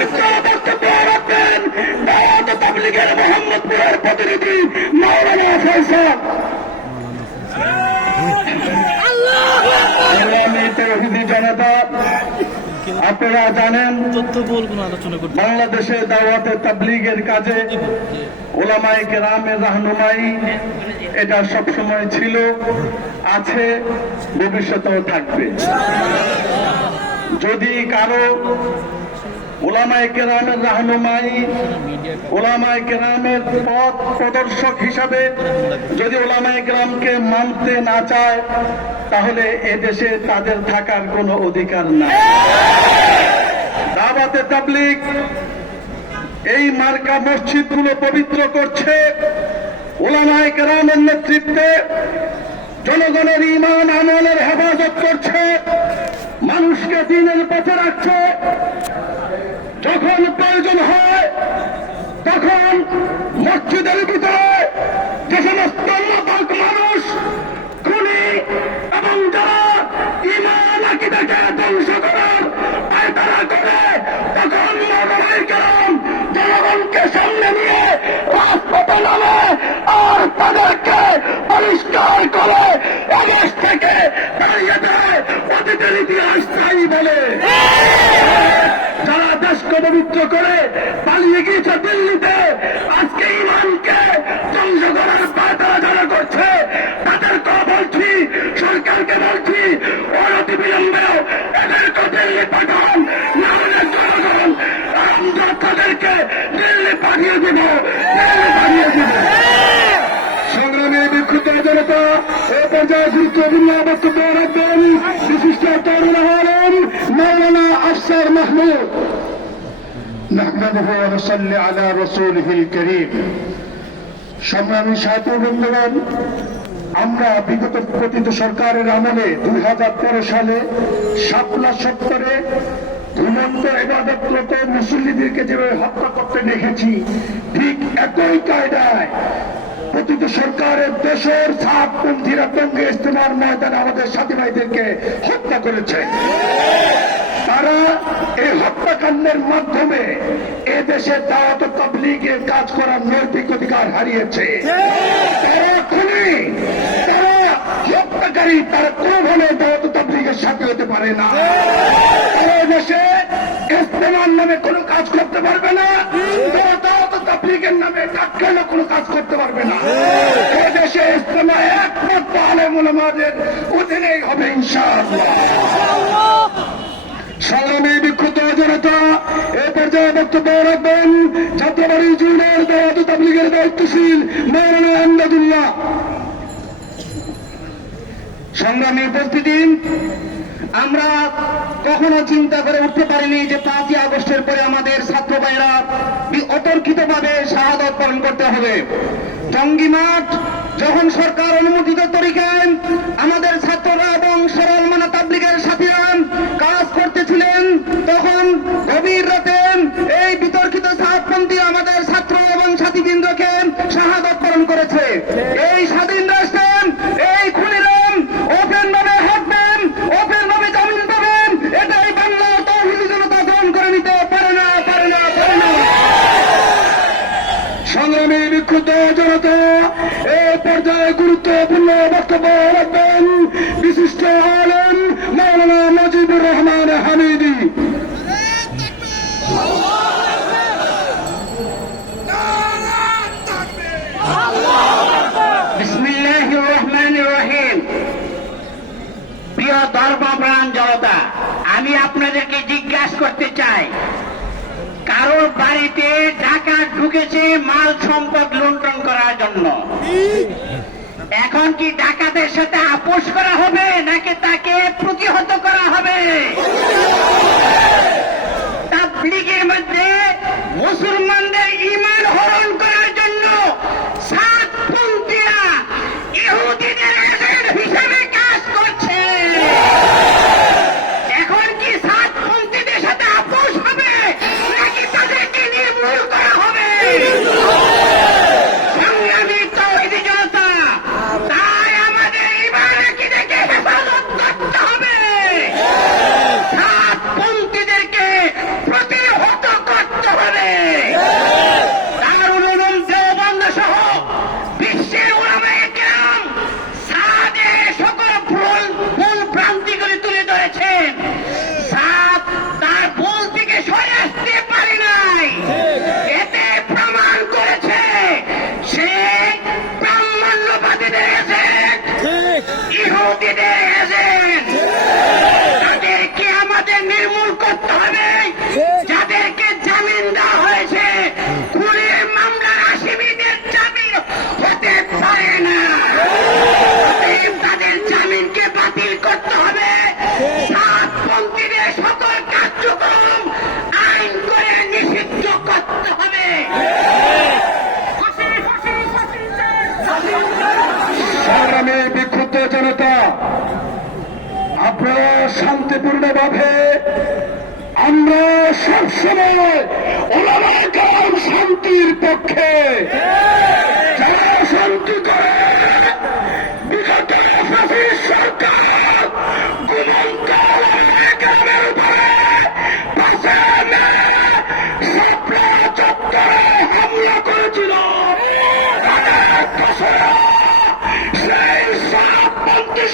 সংক্ষিপ্ত বক্তব্য রাখবেন দাওয়াত তাবলীগের মোহাম্মদপুরের প্রতিনিধি মাওলানা ফয়সাল। জনতা, আপনারা জানেন বাংলাদেশে দাওয়াতে তাবলীগের কাজে উলামায়ে কেরামের রাহনুমাই এটা সবসময় ছিল, আছে, ভবিষ্যতেও থাকবে। যদি কারো উলামায়ে কেরামের রাহনুমাই, উলামায়ে কেরামের পথ প্রদর্শক হিসাবে যদি উলামায়ে কেরামকে মানতে না চায়, তাহলে এদেশে তাদের থাকার কোনো অধিকার নাই। দাওয়াতে তাবলীগ এই মার্কা মসজিদগুলো পবিত্র করছে, উলামায়ে কেরামের নেতৃত্বে জনগণের ঈমান আমলের হেফাজত করছে, মানুষকে দ্বীনের পথে রাখছে। যখন প্রয়োজন হয় তখন মসজিদের ভিতরে যে সমস্ত নাপাক মানুষ, খুনি এবং যারা ঈমান আকীদাকে ধ্বংস করার পায়তারা করে, তখন উলামায়ে কেরাম জনগণকে সামনে নিয়ে রাজপথে নামে আর তাদেরকে পরিষ্কার করে এদেশ থেকে তাড়িয়ে দেয়। অতীতের ইতিহাস তাই বলে। যারা দেশকে পবিত্র করে পালিয়ে গিয়েছে দিল্লিতে, আজকে ঈমানকে ধ্বংস করার পায়তারা যারা করছে, তাদেরকে বলছি, সরকারকে বলছি, অনতিবিলম্বে এদেরকে দিল্লি পাঠান, না হলে জনগণ আমরা তাদেরকে দিল্লি পাঠিয়ে দেব, দিল্লি পাঠিয়ে দেব। সংগ্রামে বিক্ষুব্ধ জনতা এ পর্যায়ে গুরুত্বপূর্ণ বক্তব্য রাখবেন বিশিষ্ট তরুণ আলেম মাওলানা আফসার মাহমুদ। নাহমাদুহু ওয়া নুসাল্লি আলা রাসূলিহিল কারীম। সংগ্রামী সাথী বন্ধুগণ, আমরা বিগত পতিত সরকারের আমলে 2013 সালে শাপলা চত্বরে ধুমন্ত ইবাদতরত মুসল্লিদেরকে যেভাবে হত্যা করতে দেখেছি, ঠিক একই কায়দায় পতিত সরকারের দেশের সাতপন্থীরা টঙ্গী ইজতেমার ময়দানে আমাদের সাথী ভাইদেরকে হত্যা করেছে। তারা এই হত্যাকাণ্ডের মাধ্যমে এদেশে দাওয়াত তাবলীগের কাজ করার নৈতিক অধিকার হারিয়েছে। তারা খুনি, তারা হত্যাকারী, তারা কোনোভাবে দাওয়াত তাবলীগের সাথে হতে পারে না। তারা এদেশে ইজতেমার নামে কোনো কাজ করতে পারবে না, দাওয়াত তাবলীগের নামে কাটখানা কোনো কাজ করতে পারবে না। এদেশে ইজতেমা একমাত্র আলেম উলামাদের অধীনেই হবে ইনশাআল্লাহ। সংগ্রামী বিক্ষুব্ধ জনতা এ পর্যায়ে বক্তব্য রাখবেন যাত্রাবাড়ি জুনের দাওয়াত তাবলীগের দায়িত্বশীল মাওলানা আমদাদুল্লাহ। সংগ্রামী উপস্থিতি, আমরা কখনো চিন্তা করে উঠতে পারিনি যে 5ই আগস্টের পরে আমাদের ছাত্র ভাইরা অতর্কিতভাবে শাহাদাত পালন করতে হবে। জঙ্গি মাঠ যখন সরকার অনুমোদিত তরিকায় আমাদের ছাত্ররা এবং সরল মানা তাবলীগের সাথীরা কাজ করতেছিলেন, তখন গভীর রাতে এই বিতর্কিত সাতপন্থী আমাদের ছাত্র এবং সাথীবৃন্দকে শাহাদাত পালন করেছে। এই স্বাধীন রাষ্ট্রে এই খুনিরা ওপেন ভাবে হাঁটবেন, ওপেন ভাবে জামিন পাবেন, এটাই বাংলার তৌহিদি জনতা গ্রহণ করে নিতে পারে না, পারে না, পারে না। সংগ্রামী বিক্ষুব্ধ জনতা এ পর্যায়ে গুরুত্বপূর্ণ বক্তব্য রাখবেন বিশিষ্ট আলেম মাওলানা মুজিবুর রহমান হামিদি। বিসমিল্লাহির রহমানির রহিম। প্রিয় ধর্মপ্রাণ জনতা, আমি আপনাদেরকে জিজ্ঞাসা করতে চাই, কারোর বাড়িতে ডাকাত ঢুকেছে মাল সম্পদ লুণ্ঠন করার জন্য, এখন কি ডাকাতের সাথে আপোষ করা হবে নাকি তাকে প্রতিহত করা হবে? তাবলীগের মধ্যে মুসলমানদের ঈমান হরণ করার জন্য সাতপন্থীরা ইহুদিদের এজেন্ট হিসেবে কাজ করছে। এখন কি সাতপন্থীদের সাথে আপোষ হবে নাকি তাদেরকে নির্মূল করা হবে? সংগ্রামী তৌহিদি জনতা, তাই আমাদের ঈমান আকীদাকে হেফাজত করতে হবে। সাতপন্থীদেরকে আপনারা শান্তিপূর্ণভাবে, আমরা সবসময় ওলামায়ে কেরাম শান্তির পক্ষে, যারা শান্তি করে বিগত ফাঁসির সরকার ঘুমন্ত ওলামায়ে কেরামের উপরে পাশে শাপলা চত্বরে হামলা করেছিল, তাদের দোষরা সেই সাতপন্থী